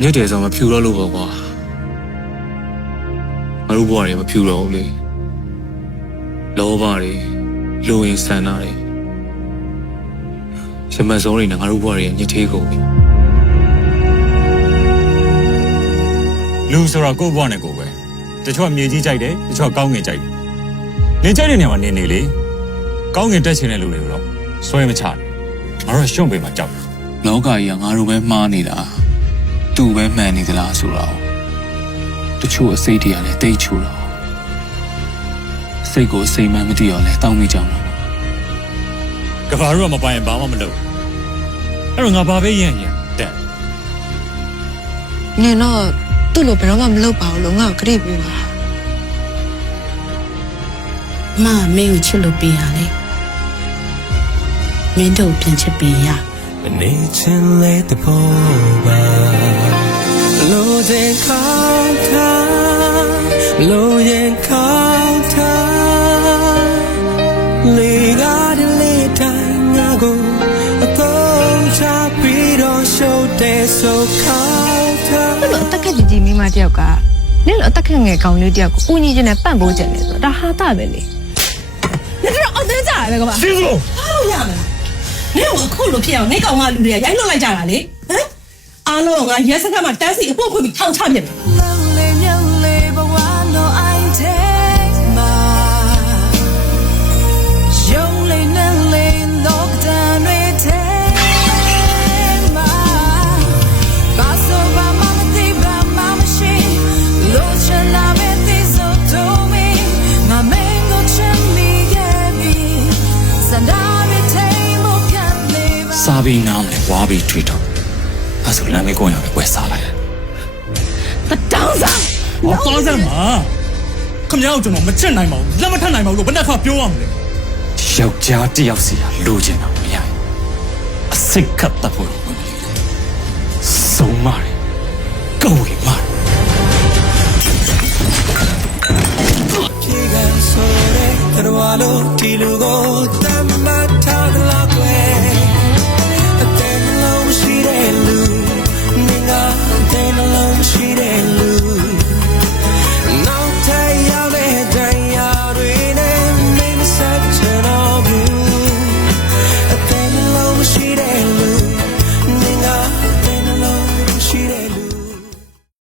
ညက်တယ်ဆိုမဖြူတော့လို့ပေါ့ကွာငါတို့ဘဝတွေမဖြူတော့ဘူးလေလောဘတွေလူဝင်ဆန္ဒတွေရှမစောတွေနဲ့ငါတို့ဘဝတွေညစ်သေးကုန်ပြီလူဆိုတော့ကိုယ့်ဘဝနဲ့ကိုယ်ပဲတချို့ကမြေကြီးကြိုက်တယ်တချို့ကကောင်းငင်ကြိုက်တယ်နေကြိုက်တဲ့နေရာမှာနေနေလေကောင်းငင်တက်ချင်တဲ့လူတွေကိုတော့ဆွဲမချနဲ့ငါတို့ကရှုံ့ပေးမှာကြောက်တယ်လောကကြီးကငါတို့ပဲမှားနေတာ သူ့ပဲမှန်နေသလားဆိုတော့တချို့အစိတ်တွေကလည်းတိတ်ချူတော့စိတ်ကိုအစိမ်မှန်မသိတော့လဲတောင်းမိကြမှာပေါ့ကဘာတို့ကမပိုင်ရင်ဘာမှမလုပ်အဲ့တော့ငါဘာပဲရရင်ရတဲ့နင်တော့သူ့လိုဘယ်တော့မှမလုပ်ပါဘူးလို့ငါ့ကိုကြည့်ပေးပါမကမင်းကိုချစ်လို့ပေးရလေမင်းတို့ပြန်ချစ်ပေးရနေချင်လေတဲ့ပေါ်ပါ လို့တဲ့ခေါင်းထားလို့ရင်ခေါင်းထားလေကားတဲ့လေတိုင်းငါကိုအတော့ချပြီးတော့ရှုပ်တဲ့ဆိုခေါင်းထားအဲ့လိုအတက်ကက်ကြီးကြီးမိမတယောက်ကနင်လိုအတက်ကက်ငယ်ကောင်လေးတယောက်ကိုဦးညီချင်းနဲ့ပန့်ပိုးကြတယ်ဆိုတော့ဒါဟာတာပဲလေနင်တို့အသေးကြရပဲကပါစီးစို့အားလို့ရမလားနင့်ကအခုလိုဖြစ်အောင်နေကောင်ကလူတွေကရိုက်လွတ်လိုက်ကြတာလေဟမ် အားလုံးကငါရက်စခတ်မှာတန်းစီအဖို့ဖွင့်ပြီးထောင်ချပြတယ် Lonely, lonely, but why no I take my Lonely, lonely, look down with my Paso ba mama ti ba mama she Lucha na me ti so to me My mango chimney get me Sandari table can live စားပြီးနားမယ်ဝါပြီးထွေးတော့ အဲ့ဆိုလမ်းမေးကိုရမယ်ဝယ်စားလိုက်တောင်းစားဟောပါစမ်းပါခမရောက်ကျွန်တော်မချစ်နိုင်ပါဘူးလက်မထပ်နိုင်ပါဘူးလို့ဘယ်နှခါပြောရမလဲယောက်ျားတစ်ယောက်စီဟာလိုချင်တာမရဘူးအစိတ်ကပ်တတ်ဖို့ဆုံးမတယ်ကောင်းဝင်မတယ်ဖြေခံဆိုတဲ့တော်ဝါလို့ဒီလူက